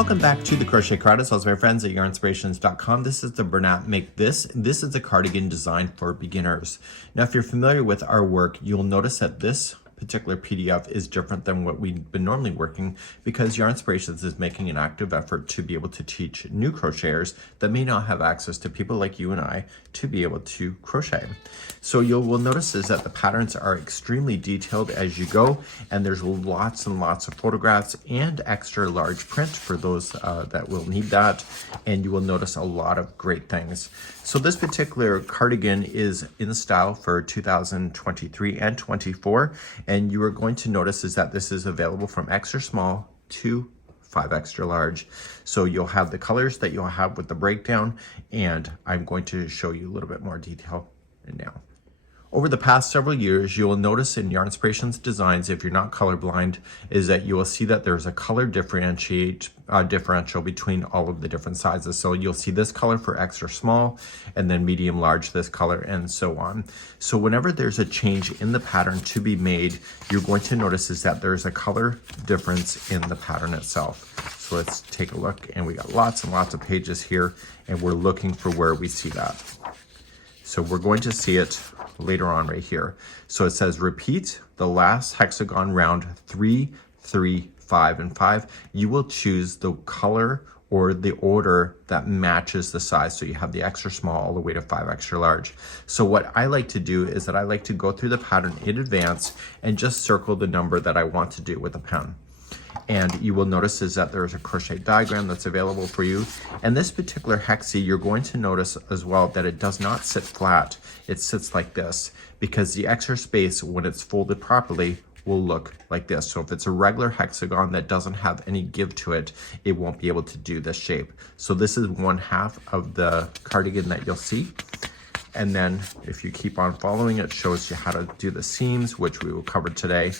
Welcome back to the Crochet Cardigan. Also my friends at Yarnspirations.com. This is the Bernat Make This. This is a cardigan designed for beginners. Now, if you're familiar with our work, you'll notice that this particular PDF is different than what we've been normally working because Yarnspirations is making an active effort to be able to teach new crocheters that may not have access to people like you and I to be able to crochet. So you will notice is that the patterns are extremely detailed as you go, and there's lots and lots of photographs and extra large print for those that will need that, and you will notice a lot of great things. So this particular cardigan is in style for 2023 and 24, and you are going to notice is that this is available from extra small to 5 extra large. So you'll have the colors that you'll have with the breakdown, and I'm going to show you a little bit more detail now. Over the past several years, you will notice in Yarnspirations designs, if you're not colorblind, is that you will see that there's a color differential between all of the different sizes. So you'll see this color for extra small, and then medium large this color, and so on. So whenever there's a change in the pattern to be made, you're going to notice is that there's a color difference in the pattern itself. So let's take a look, and we got lots and lots of pages here, and we're looking for where we see that. So we're going to see it later on right here. So it says repeat the last hexagon round 3, 3, 5, and 5. You will choose the color or the order that matches the size. So you have the extra small all the way to 5 extra large. So what I like to do is that I like to go through the pattern in advance and just circle the number that I want to do with a pen. And you will notice is that there's a crochet diagram that's available for you. And this particular hexie, you're going to notice as well that it does not sit flat. It sits like this because the extra space, when it's folded properly, will look like this. So if it's a regular hexagon that doesn't have any give to it, it won't be able to do this shape. So this is 1/2 of the cardigan that you'll see. And then if you keep on following, it shows you how to do the seams, which we will cover today.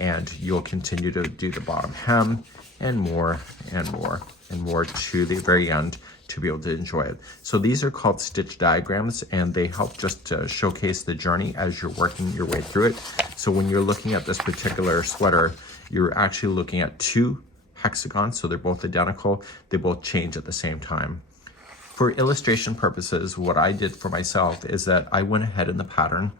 And you'll continue to do the bottom hem and more and more and more to the very end to be able to enjoy it. So these are called stitch diagrams, and they help just to showcase the journey as you're working your way through it. So when you're looking at this particular sweater, you're actually looking at 2 hexagons. So they're both identical. They both change at the same time. For illustration purposes, what I did for myself is that I went ahead in the pattern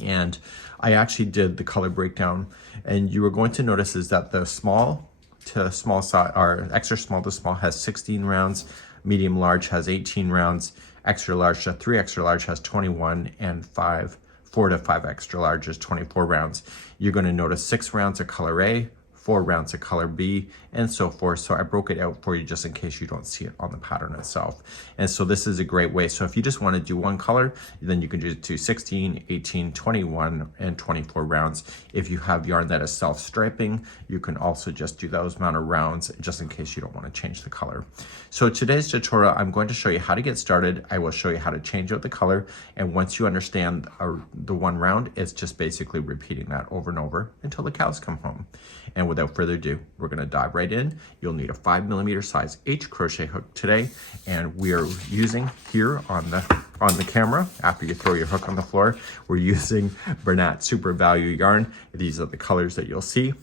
and I actually did the color breakdown, and you are going to notice is that the small to small size, or extra small to small, has 16 rounds, medium large has 18 rounds, extra large to 3 extra large has 21, and 4 to 5 extra large is 24 rounds. You're going to notice 6 rounds of color A, 4 rounds of color B, and so forth. So I broke it out for you just in case you don't see it on the pattern itself. And so this is a great way. So if you just want to do one color, then you can just do 16, 18, 21, and 24 rounds. If you have yarn that is self-striping, you can also just do those amount of rounds just in case you don't want to change the color. So today's tutorial, I'm going to show you how to get started. I will show you how to change out the color. And once you understand the one round, it's just basically repeating that over and over until the cows come home. And without further ado, we're going to dive right in. You'll need a 5mm size H crochet hook today, and we are using here on the camera, after you throw your hook on the floor, we're using Bernat Super Value yarn. These are the colors that you'll see,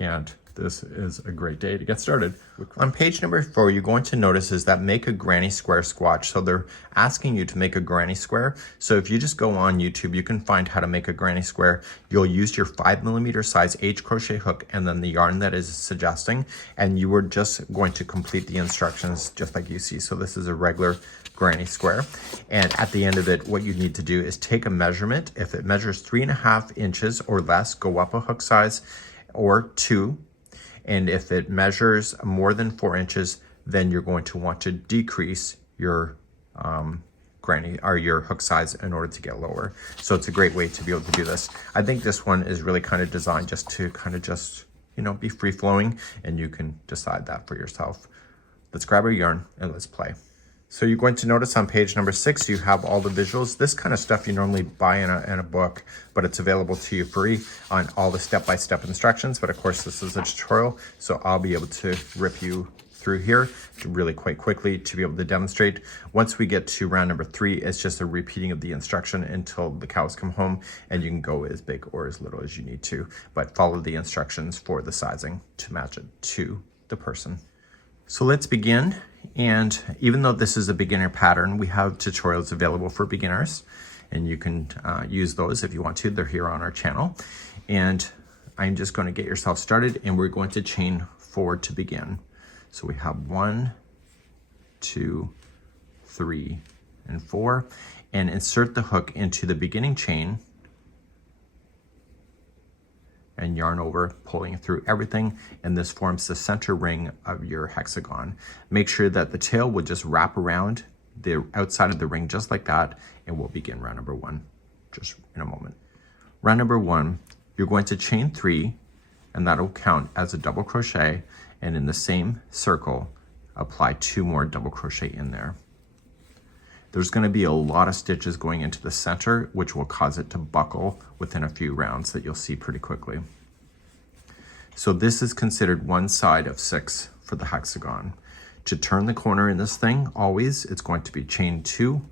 and this is a great day to get started. On page number 4, you're going to notice is that make a granny square swatch. So they're asking you to make a granny square. So if you just go on YouTube, you can find how to make a granny square. You'll use your 5mm size H crochet hook and then the yarn that is suggesting, and you are just going to complete the instructions just like you see. So this is a regular granny square, and at the end of it, what you need to do is take a measurement. If it measures 3.5 inches or less, go up a hook size or 2. And if it measures more than 4 inches, then you're going to want to decrease your granny or your hook size in order to get lower. So it's a great way to be able to do this. I think this one is really kind of designed just to you know, be free flowing, and you can decide that for yourself. Let's grab our yarn and let's play. So you're going to notice on page number 6, you have all the visuals. This kind of stuff you normally buy in a book, but it's available to you free on all the step-by-step instructions. But of course, this is a tutorial, so I'll be able to rip you through here really quite quickly to be able to demonstrate. Once we get to round number 3, it's just a repeating of the instruction until the cows come home, and you can go as big or as little as you need to, but follow the instructions for the sizing to match it to the person. So let's begin. And even though this is a beginner pattern, we have tutorials available for beginners, and you can use those if you want to. They're here on our channel. And I'm just going to get yourself started, and we're going to chain 4 to begin. So we have 1, 2, 3, and 4, and insert the hook into the beginning chain and yarn over, pulling through everything, and this forms the center ring of your hexagon. Make sure that the tail will just wrap around the outside of the ring just like that, and we'll begin round number 1 just in a moment. Round number 1, you're going to chain 3, and that'll count as a double crochet, and in the same circle apply 2 more double crochet in there. There's going to be a lot of stitches going into the center, which will cause it to buckle within a few rounds that you'll see pretty quickly. So this is considered one side of 6 for the hexagon. To turn the corner in this thing, always, it's going to be chain 2,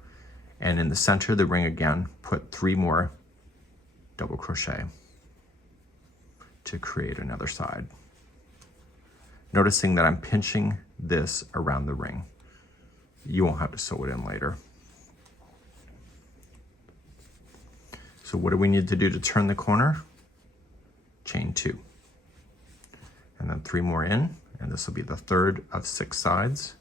and in the center of the ring again, put 3 more double crochet to create another side. Noticing that I'm pinching this around the ring. You won't have to sew it in later. So what do we need to do to turn the corner? Chain 2. And then 3 more in, and this will be the third of 6 sides.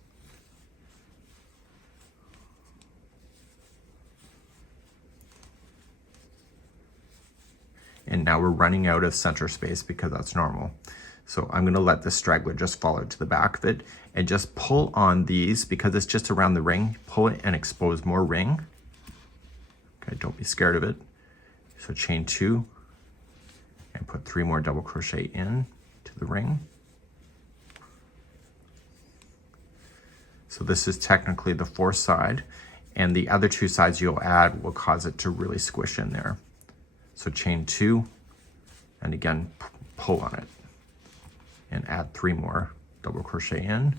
And now we're running out of center space because that's normal. So I'm going to let this straggler just fall out to the back of it, and just pull on these because it's just around the ring. Pull it and expose more ring. Okay, don't be scared of it. So chain 2 and put 3 more double crochet in to the ring. So this is technically the 4th side, and the other 2 sides you'll add will cause it to really squish in there. So chain 2 and again pull on it and add 3 more double crochet in.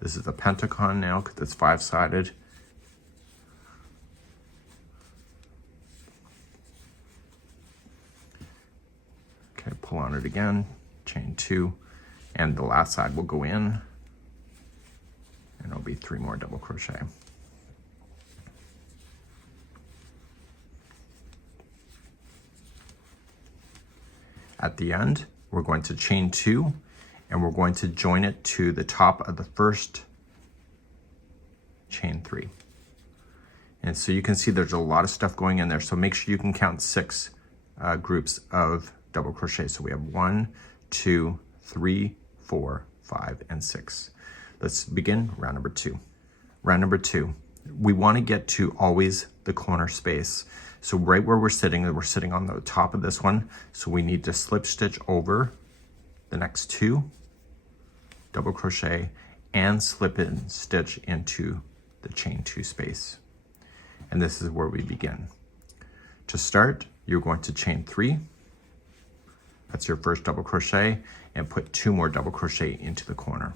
This is a pentagon now because it's 5-sided. Okay, pull on it again, chain 2, and the last side will go in, and it'll be 3 more double crochet. At the end, we're going to chain 2, and we're going to join it to the top of the first chain 3. And so you can see there's a lot of stuff going in there, so make sure you can count 6 groups of double crochet. So we have 1, 2, 3, 4, 5, and 6. Let's begin round number 2. Round number 2, we want to get to always the corner space. So right where we're sitting on the top of this one. So we need to slip stitch over the next 2, double crochet, and slip in stitch into the chain 2 space. And this is where we begin. To start, you're going to chain 3. That's your first double crochet, and put 2 more double crochet into the corner.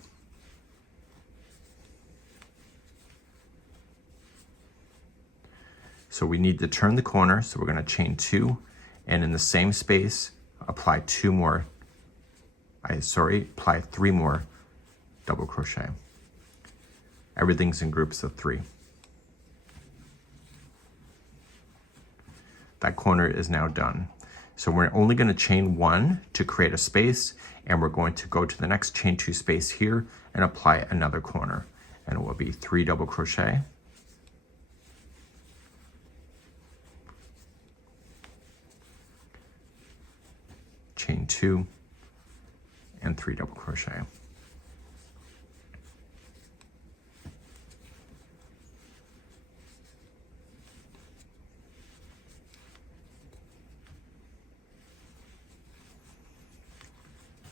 So we need to turn the corner, so we're going to chain 2, and in the same space, apply 3 more double crochet. Everything's in groups of 3. That corner is now done. So we're only going to chain 1 to create a space, and we're going to go to the next chain 2 space here and apply another corner, and it will be 3 double crochet, chain 2, and 3 double crochet.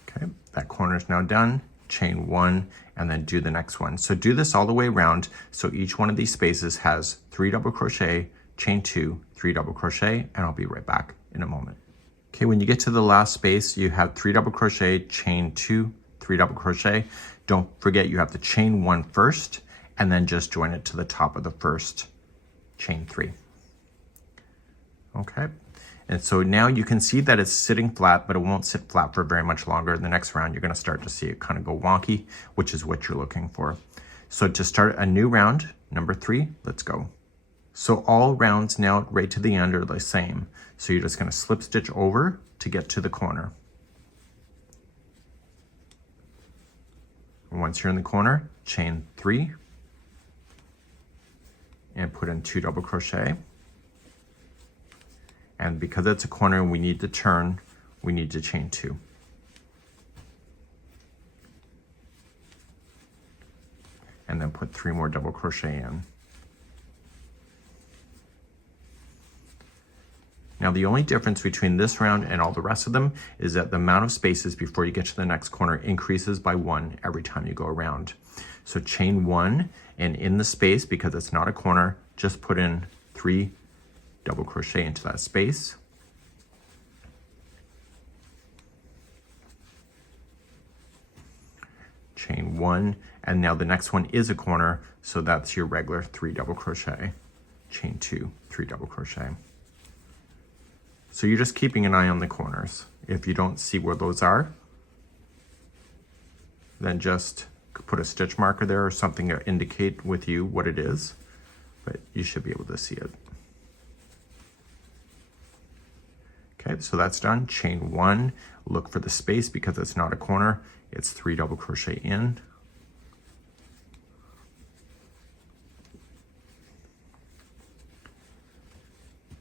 Okay, that corner is now done. Chain 1 and then do the next one. So do this all the way around. So each one of these spaces has 3 double crochet, chain 2, 3 double crochet, and I'll be right back in a moment. Okay, when you get to the last space, you have 3 double crochet, chain 2, 3 double crochet. Don't forget you have to chain 1 first and then just join it to the top of the first chain 3. Okay, And so now you can see that it's sitting flat, but it won't sit flat for very much longer. In the next round, you're gonna start to see it kind of go wonky, which is what you're looking for. So to start a new round, number 3, let's go. So all rounds now right to the end are the same. So you're just gonna slip stitch over to get to the corner. And once you're in the corner, chain 3 and put in 2 double crochet. And because it's a corner and we need to turn, we need to chain 2. And then put 3 more double crochet in. Now the only difference between this round and all the rest of them is that the amount of spaces before you get to the next corner increases by 1 every time you go around. So chain 1, and in the space, because it's not a corner, just put in 3 double crochet into that space. Chain 1, and now the next one is a corner, so that's your regular 3 double crochet. Chain 2, 3 double crochet. So you're just keeping an eye on the corners. If you don't see where those are, then just put a stitch marker there or something to indicate with you what it is, but you should be able to see it. Okay, so that's done. Chain 1, look for the space because it's not a corner. It's 3 double crochet in.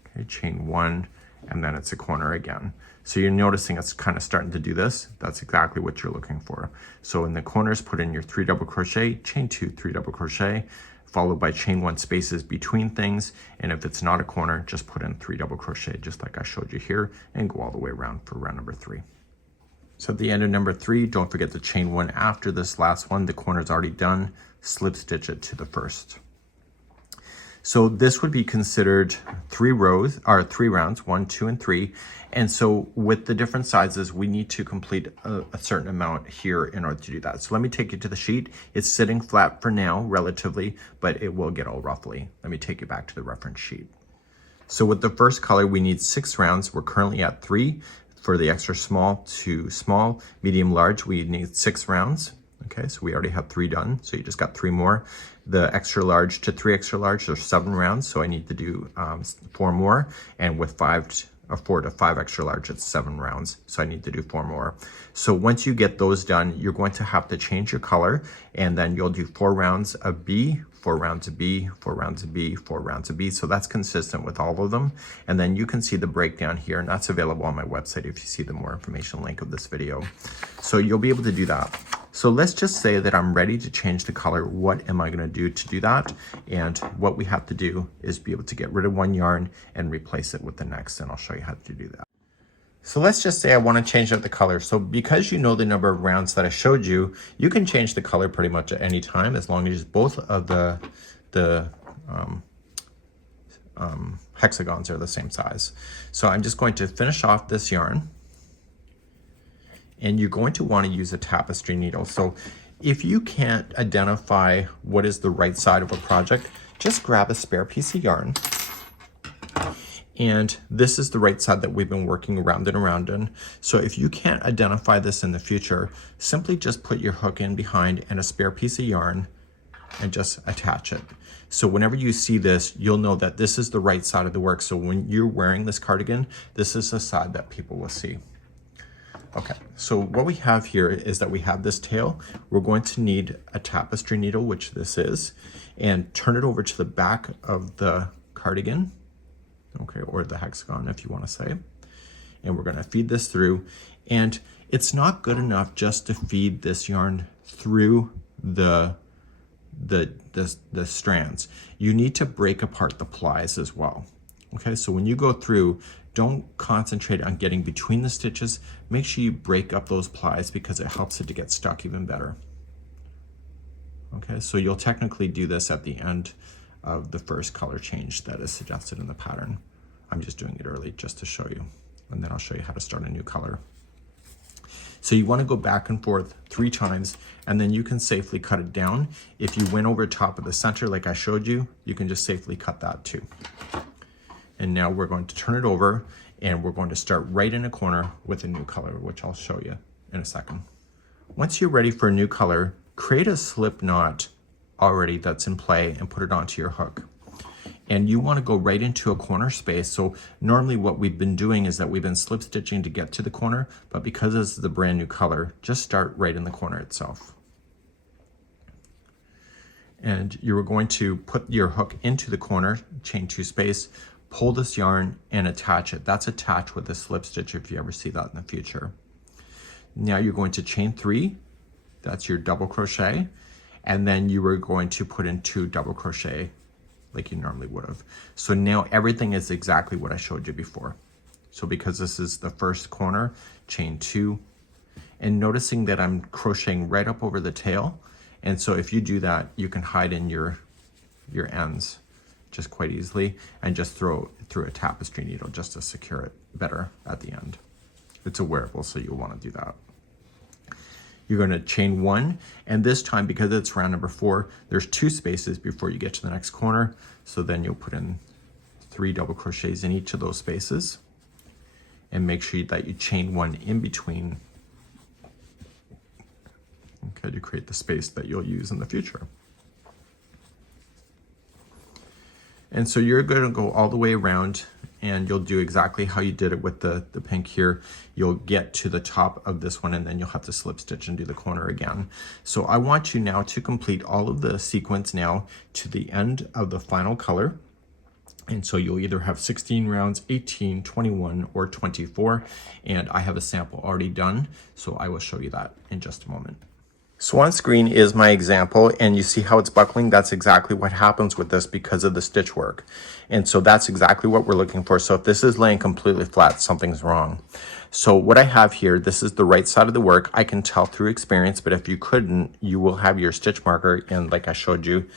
Okay, chain 1, and then it's a corner again. So you're noticing it's kind of starting to do this. That's exactly what you're looking for. So in the corners, put in your 3 double crochet, chain 2, 3 double crochet, followed by chain 1 spaces between things. And if it's not a corner, just put in 3 double crochet, just like I showed you here, and go all the way around for round number 3. So at the end of number 3, don't forget to chain 1 after this last one. The corner's already done. Slip stitch it to the first. So this would be considered 3 rows, or 3 rounds, 1, 2, and 3. And so with the different sizes, we need to complete a certain amount here in order to do that. So let me take you to the sheet. It's sitting flat for now, relatively, but it will get all ruffly. Let me take you back to the reference sheet. So with the first color, we need 6 rounds. We're currently at 3. For the extra small to small, medium, large, we need 6 rounds. Okay, so we already have 3 done, so you just got 3 more. The extra large to 3 extra large, there's 7 rounds, so I need to do 4 more. And with 4 to 5 extra large, it's 7 rounds, so I need to do 4 more. So once you get those done, you're going to have to change your color, and then you'll do 4 rounds of B, 4 rounds of B, 4 rounds of B, 4 rounds of B. So that's consistent with all of them. And then you can see the breakdown here, and that's available on my website if you see the more information link of this video. So you'll be able to do that. So let's just say that I'm ready to change the color. What am I going to do to do that? And what we have to do is be able to get rid of one yarn and replace it with the next, and I'll show you how to do that. So let's just say I want to change out the color. So because you know the number of rounds that I showed you, you can change the color pretty much at any time as long as both of the hexagons are the same size. So I'm just going to finish off this yarn. And you're going to want to use a tapestry needle. So if you can't identify what is the right side of a project, just grab a spare piece of yarn. And this is the right side that we've been working around and around in. So if you can't identify this in the future, simply just put your hook in behind and a spare piece of yarn and just attach it. So whenever you see this, you'll know that this is the right side of the work. So when you're wearing this cardigan, this is the side that people will see. Okay, so what we have here is that we have this tail. We're going to need a tapestry needle, which this is, and turn it over to the back of the cardigan, okay, or the hexagon if you want to say. And we're going to feed this through. And it's not good enough just to feed this yarn through the strands. You need to break apart the plies as well. Okay, so when you go through, don't concentrate on getting between the stitches. Make sure you break up those plies because it helps it to get stuck even better. Okay, so you'll technically do this at the end of the first color change that is suggested in the pattern. I'm just doing it early just to show you, and then I'll show you how to start a new color. So you want to go back and forth 3 times, and then you can safely cut it down. If you went over top of the center like I showed you, you can just safely cut that too. And now we're going to turn it over, And we're going to start right in a corner with a new color, which I'll show you in a second. Once you're ready for a new color, create a slip knot already that's in play and put it onto your hook. And you want to go right into a corner space. So normally what we've been doing is that we've been slip stitching to get to the corner, but because this is a brand new color, just start right in the corner itself. And you're going to put your hook into the corner, chain 2 space, pull this yarn and attach it. That's attached with a slip stitch if you ever see that in the future. Now you're going to chain 3, that's your double crochet, and then you are going to put in 2 double crochet like you normally would have. So now everything is exactly what I showed you before. So because this is the first corner, chain 2, and noticing that I'm crocheting right up over the tail. And so if you do that, you can hide in your ends just quite easily and just throw through a tapestry needle just to secure it better at the end. It's a wearable, so you'll want to do that. You're going to chain 1, and this time, because it's round number 4, there's 2 spaces before you get to the next corner. So then you'll put in 3 double crochets in each of those spaces, and make sure that you chain 1 in between, okay, to create the space that you'll use in the future. And so you're going to go all the way around, and you'll do exactly how you did it with the pink here. You'll get to the top of this one, and then you'll have to slip stitch and do the corner again. So I want you now to complete all of the sequence now to the end of the final color. And so you'll either have 16 rounds, 18, 21, or 24. And I have a sample already done, so I will show you that in just a moment. So on screen is my example, and you see how it's buckling. That's exactly what happens with this because of the stitch work. And so that's exactly what we're looking for. So if this is laying completely flat, something's wrong. So what I have here, this is the right side of the work. I can tell through experience, but if you couldn't, you will have your stitch marker in, like I showed you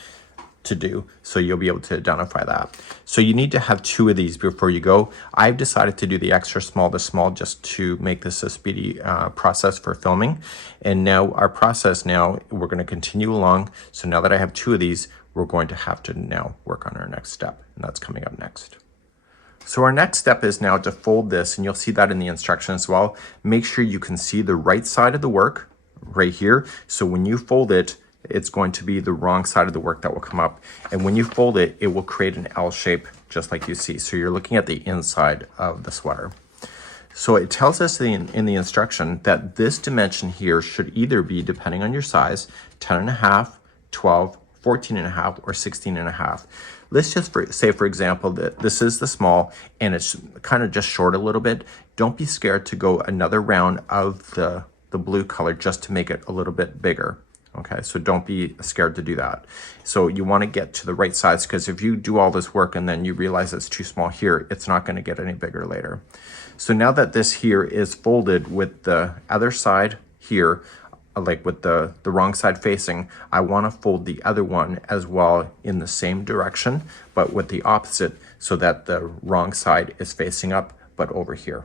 to do, so you'll be able to identify that. So you need to have 2 of these before you go. I've decided to do the extra small to small just to make this a speedy process for filming. And now our process now, we're going to continue along. So now that I have 2 of these, we're going to have to now work on our next step, and that's coming up next. So our next step is now to fold this, and you'll see that in the instructions as well. Make sure you can see the right side of the work right here. So when you fold it, it's going to be the wrong side of the work that will come up. And when you fold it, it will create an L shape just like you see. So you're looking at the inside of the sweater. So it tells us in the instruction that this dimension here should either be, depending on your size, 10.5, 12, 14.5, or 16.5. Let's just say, for example, that this is the small and it's kind of just short a little bit. Don't be scared to go another round of the blue color just to make it a little bit bigger. Okay, so don't be scared to do that. So you want to get to the right size, because if you do all this work and then you realize it's too small here, it's not going to get any bigger later. So now that this here is folded with the other side here, like with the wrong side facing, I want to fold the other one as well in the same direction, but with the opposite, so that the wrong side is facing up, but over here.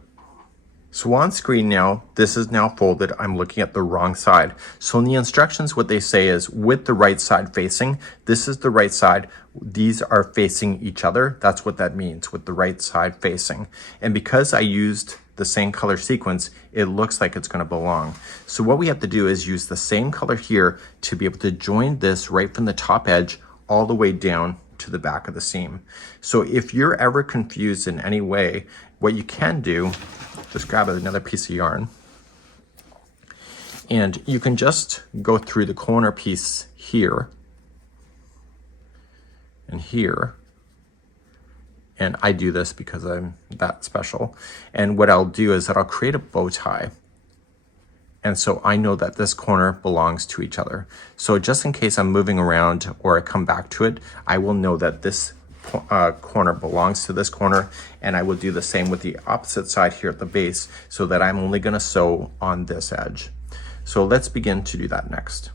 So on screen now, this is now folded. I'm looking at the wrong side. So in the instructions, what they say is with the right side facing, this is the right side. These are facing each other. That's what that means, with the right side facing. And because I used the same color sequence, it looks like it's going to belong. So what we have to do is use the same color here to be able to join this right from the top edge all the way down to the back of the seam. So if you're ever confused in any way, what you can do, just grab another piece of yarn, and you can just go through the corner piece here and here. And I do this because I'm that special. And what I'll do is that I'll create a bow tie. And so I know that this corner belongs to each other. So just in case I'm moving around or I come back to it, I will know that this corner belongs to this corner, and I will do the same with the opposite side here at the base, so that I'm only going to sew on this edge. So let's begin to do that next.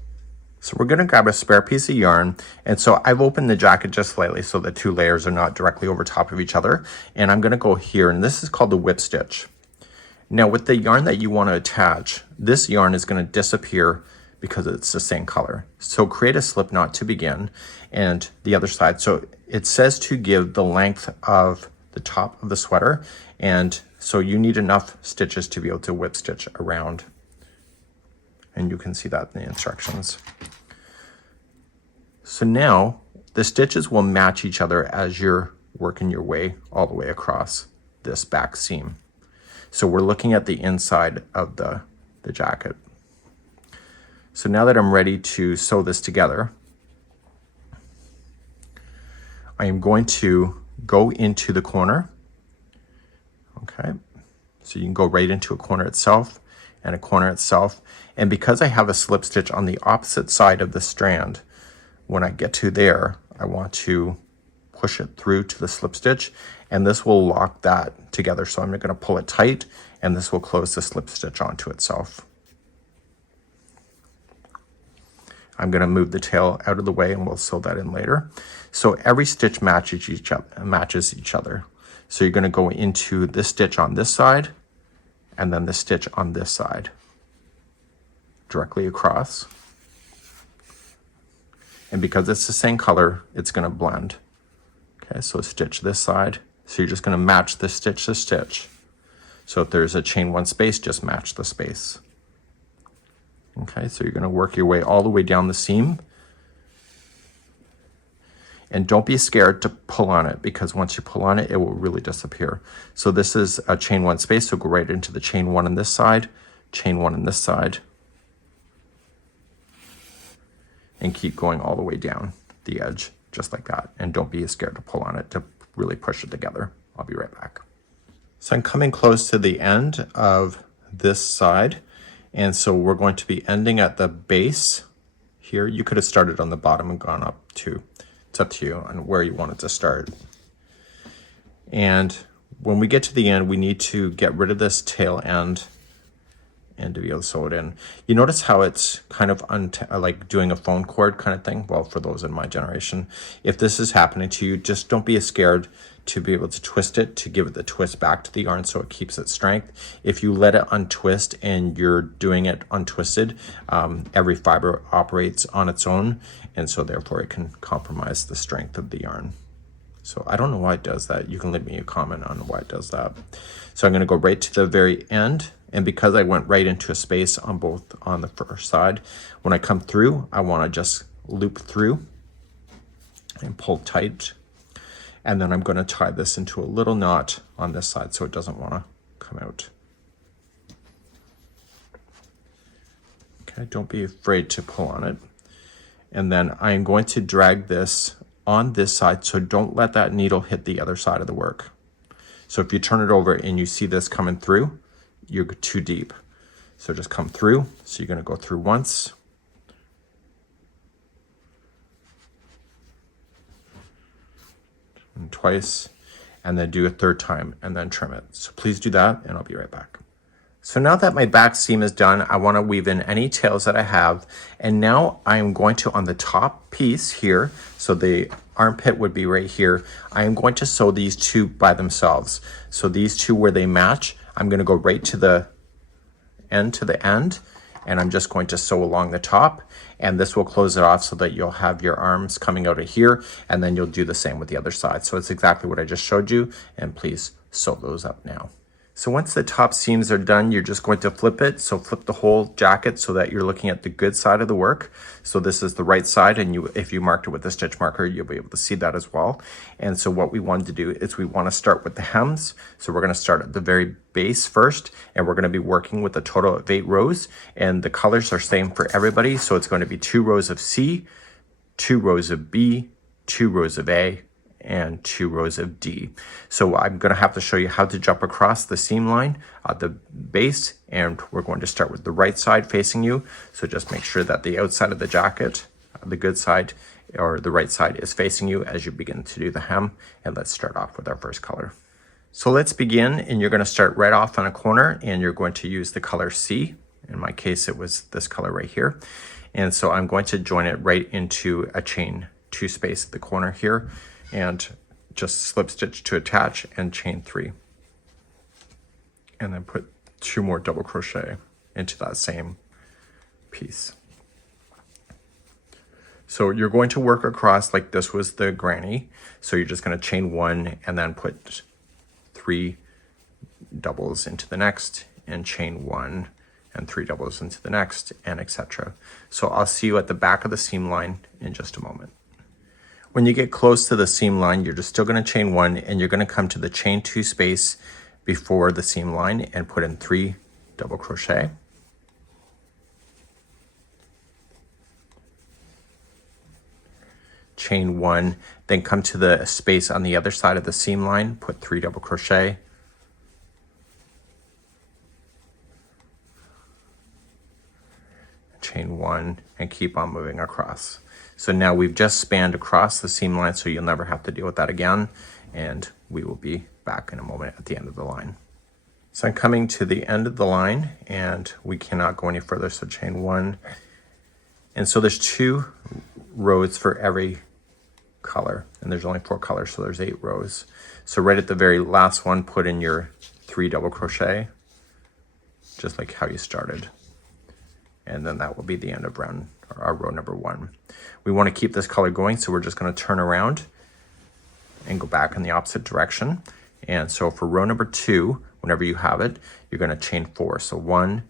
So we're going to grab a spare piece of yarn, and so I've opened the jacket just slightly so the 2 layers are not directly over top of each other, and I'm going to go here, and this is called the whip stitch. Now with the yarn that you want to attach, this yarn is going to disappear because it's the same color. So create a slip knot to begin, and the other side. So it says to give the length of the top of the sweater, and So you need enough stitches to be able to whip stitch around. And you can see that in the instructions. So now the stitches will match each other as you're working your way all the way across this back seam. So we're looking at the inside of the jacket. So now that I'm ready to sew this together, I am going to go into the corner. Okay, so you can go right into a corner itself and a corner itself. And because I have a slip stitch on the opposite side of the strand, when I get to there, I want to push it through to the slip stitch, and this will lock that together. So I'm going to pull it tight, and this will close the slip stitch onto itself. I'm going to move the tail out of the way, and we'll sew that in later. So every stitch matches each other. So you're going to go into this stitch on this side, and then the stitch on this side, directly across. And because it's the same color, it's going to blend. Okay, so stitch this side. So you're just going to match this stitch to stitch. So if there's a chain one space, just match the space. Okay, so you're going to work your way all the way down the seam. And don't be scared to pull on it, because once you pull on it, it will really disappear. So this is a chain one space, so go right into the chain one on this side, chain one on this side, and keep going all the way down the edge, just like that. And don't be scared to pull on it to really push it together. I'll be right back. So I'm coming close to the end of this side. And so we're going to be ending at the base here. You could have started on the bottom and gone up too. It's up to you on where you want it to start. And when we get to the end, we need to get rid of this tail end and to be able to sew it in. You notice how it's kind of like doing a phone cord kind of thing? Well, for those in my generation, if this is happening to you, just don't be scared to be able to twist it, to give it the twist back to the yarn so it keeps its strength. If you let it untwist and you're doing it untwisted, every fiber operates on its own, and so therefore it can compromise the strength of the yarn. So I don't know why it does that. You can leave me a comment on why it does that. So I'm going to go right to the very end, and because I went right into a space on the first side, when I come through, I want to just loop through and pull tight. And then I'm going to tie this into a little knot on this side so it doesn't want to come out. Okay, don't be afraid to pull on it. And then I'm going to drag this on this side, so don't let that needle hit the other side of the work. So if you turn it over and you see this coming through, you're too deep. So just come through. So you're going to go through once. And twice, and then do a third time, and then trim it. So please do that, and I'll be right back. So now that my back seam is done, I want to weave in any tails that I have, and now I'm going to, on the top piece here, so the armpit would be right here, I am going to sew these two by themselves. So these two where they match, I'm going to go right to the end, and I'm just going to sew along the top, and this will close it off so that you'll have your arms coming out of here, and then you'll do the same with the other side. So it's exactly what I just showed you, and please sew those up now. So once the top seams are done, you're just going to flip it. So flip the whole jacket so that you're looking at the good side of the work. So this is the right side, and if you marked it with a stitch marker, you'll be able to see that as well. And so what we want to do is we want to start with the hems. So we're going to start at the very base first, and we're going to be working with a total of 8 rows, and the colors are same for everybody. So it's going to be 2 rows of C, 2 rows of B, 2 rows of A, and 2 rows of D. So I'm going to have to show you how to jump across the seam line at the base, and we're going to start with the right side facing you. So just make sure that the outside of the jacket, the good side or the right side, is facing you as you begin to do the hem. And let's start off with our first color. So let's begin, and you're going to start right off on a corner, and you're going to use the color C. In my case, it was this color right here. And so I'm going to join it right into a chain 2 space at the corner here, and just slip stitch to attach and chain 3, and then put 2 more double crochet into that same piece. So you're going to work across like this was the granny. So you're just going to chain 1 and then put 3 doubles into the next, and chain 1 and 3 doubles into the next, and etc. So I'll see you at the back of the seam line in just a moment. When you get close to the seam line, you're just still going to chain 1, and you're going to come to the chain 2 space before the seam line and put in 3 double crochet. Chain 1, then come to the space on the other side of the seam line, put 3 double crochet. Chain 1 and keep on moving across. So now we've just spanned across the seam line, so you'll never have to deal with that again, and we will be back in a moment at the end of the line. So I'm coming to the end of the line and we cannot go any further, so chain 1. And so there's 2 rows for every color, and there's only 4 colors, so there's 8 rows. So right at the very last one, put in your 3 double crochet, just like how you started. And then that will be the end of our row number 1. We want to keep this color going, so we're just going to turn around and go back in the opposite direction. And so for row number 2, whenever you have it, you're going to chain 4. So 1,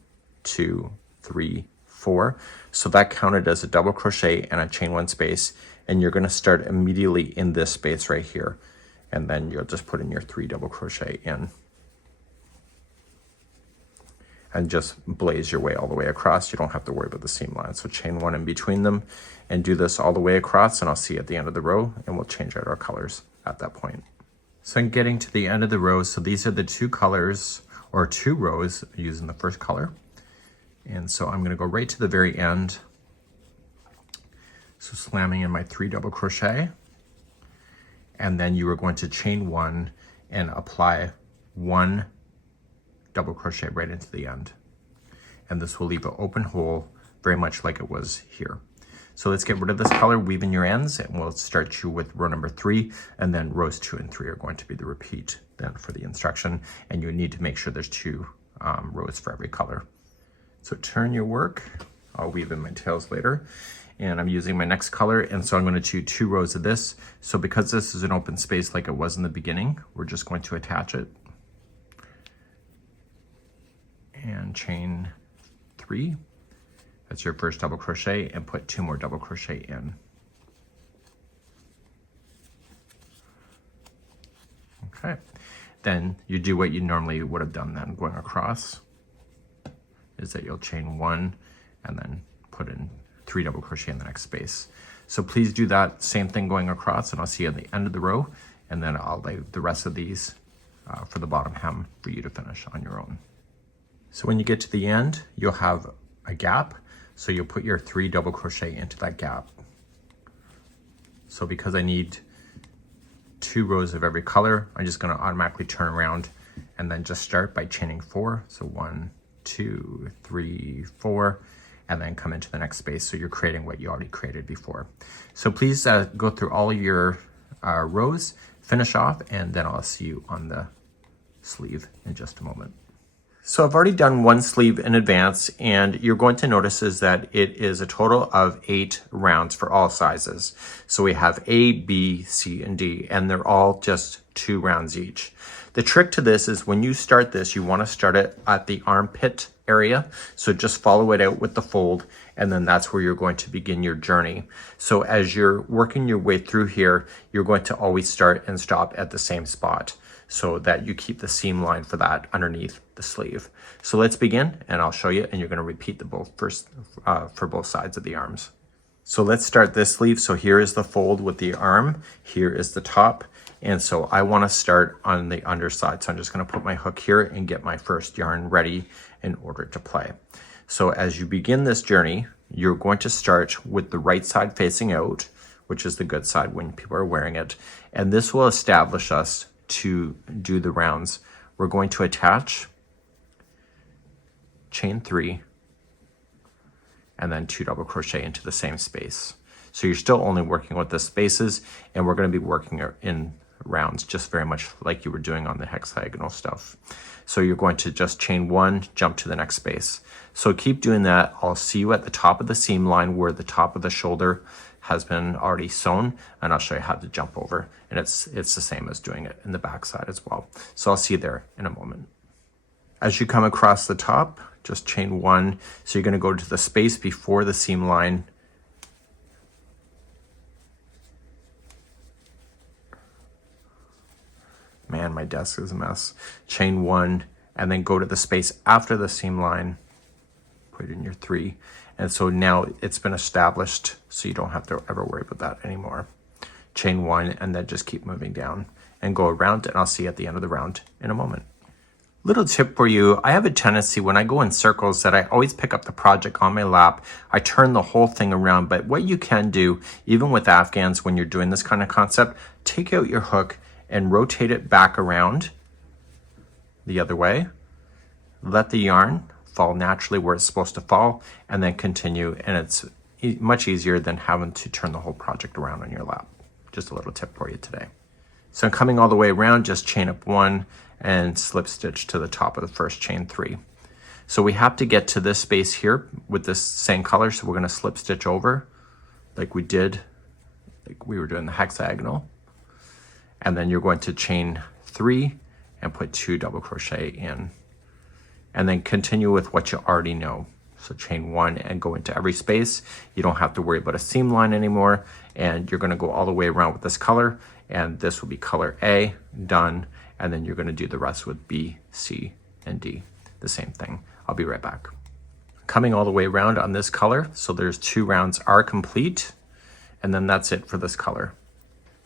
2, 3, 4. So that counted as a double crochet and a chain 1 space, and you're going to start immediately in this space right here, and then you'll just put in your 3 double crochet in and just blaze your way all the way across. You don't have to worry about the seam line. So chain 1 in between them and do this all the way across, and I'll see you at the end of the row, and we'll change out our colors at that point. So I'm getting to the end of the row. So these are the 2 colors, or 2 rows using the first color. And so I'm going to go right to the very end. So slamming in my 3 double crochet, and then you are going to chain 1 and apply 1 double crochet right into the end. And this will leave an open hole, very much like it was here. So let's get rid of this color, weave in your ends, and we'll start you with row number 3, and then rows 2 and 3 are going to be the repeat then for the instruction. And you need to make sure there's 2 rows for every color. So turn your work. I'll weave in my tails later. And I'm using my next color, and so I'm going to do 2 rows of this. So because this is an open space like it was in the beginning, we're just going to attach it. And chain 3. That's your first double crochet, and put 2 more double crochet in. Okay. Then you do what you normally would have done then going across, is that you'll chain 1 and then put in 3 double crochet in the next space. So please do that same thing going across, and I'll see you at the end of the row, and then I'll lay the rest of these for the bottom hem for you to finish on your own. So when you get to the end, you'll have a gap, so you'll put your 3 double crochet into that gap. So because I need 2 rows of every color, I'm just going to automatically turn around and then just start by chaining 4. So 1, 2, 3, 4, and then come into the next space. So you're creating what you already created before. So please go through all of your rows, finish off, and then I'll see you on the sleeve in just a moment. So I've already done 1 sleeve in advance, and you're going to notice is that it is a total of 8 rounds for all sizes. So we have A, B, C, and D, and they're all just 2 rounds each. The trick to this is when you start this, you want to start it at the armpit area. So just follow it out with the fold, and then that's where you're going to begin your journey. So as you're working your way through here, you're going to always start and stop at the same spot, so that you keep the seam line for that underneath the sleeve. So let's begin, and I'll show you, and you're going to repeat the both first for both sides of the arms. So let's start this sleeve. So here is the fold with the arm, here is the top, and so I want to start on the underside. So I'm just going to put my hook here and get my first yarn ready in order to play. So as you begin this journey, you're going to start with the right side facing out, which is the good side when people are wearing it, and this will establish us to do the rounds. We're going to attach, chain 3, and then 2 double crochet into the same space. So you're still only working with the spaces, and we're going to be working in rounds just very much like you were doing on the hexagonal stuff. So you're going to just chain 1, jump to the next space. So keep doing that. I'll see you at the top of the seam line where the top of the shoulder has been already sewn, and I'll show you how to jump over. And it's the same as doing it in the back side as well. So I'll see you there in a moment. As you come across the top, just chain 1. So you're going to go to the space before the seam line. Man, my desk is a mess. Chain 1, and then go to the space after the seam line. Put in your 3. And so now it's been established, so you don't have to ever worry about that anymore. Chain 1, and then just keep moving down and go around, and I'll see you at the end of the round in a moment. Little tip for you, I have a tendency when I go in circles that I always pick up the project on my lap. I turn the whole thing around, but what you can do, even with Afghans, when you're doing this kind of concept, take out your hook and rotate it back around the other way. Let the yarn fall naturally where it's supposed to fall, and then continue, and it's much easier than having to turn the whole project around on your lap. Just a little tip for you today. So I'm coming all the way around, just chain up 1 and slip stitch to the top of the first chain 3. So we have to get to this space here with this same color, so we're going to slip stitch over like we did, like we were doing the hexagonal. And then you're going to chain 3 and put 2 double crochet in, and then continue with what you already know. So chain 1 and go into every space. You don't have to worry about a seam line anymore, and you're going to go all the way around with this color, and this will be color A, done, and then you're going to do the rest with B, C, and D, the same thing. I'll be right back. Coming all the way around on this color, so there's 2 rounds are complete, and then that's it for this color.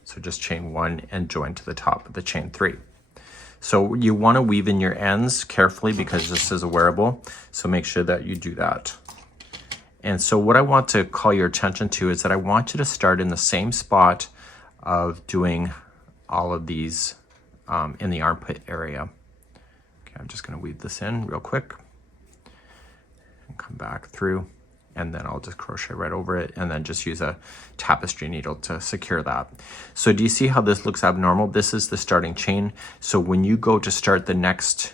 So just chain 1 and join to the top of the chain 3. So you want to weave in your ends carefully because this is a wearable, so make sure that you do that. And so what I want to call your attention to is that I want you to start in the same spot of doing all of these in the armpit area. Okay, I'm just going to weave this in real quick and come back through, and then I'll just crochet right over it, and then just use a tapestry needle to secure that. So do you see how this looks abnormal? This is the starting chain. So when you go to start the next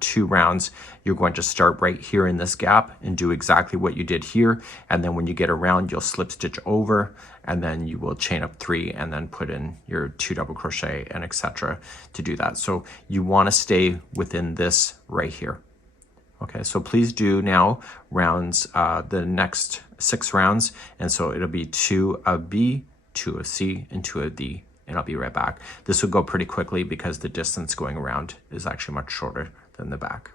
2 rounds, you're going to start right here in this gap and do exactly what you did here. And then when you get around, you'll slip stitch over, and then you will chain up 3 and then put in your 2 double crochet and etc. to do that. So you want to stay within this right here. Okay, so please do now rounds, the next 6 rounds. And so it'll be 2 of B, 2 of C, and 2 of D. And I'll be right back. This will go pretty quickly because the distance going around is actually much shorter than the back.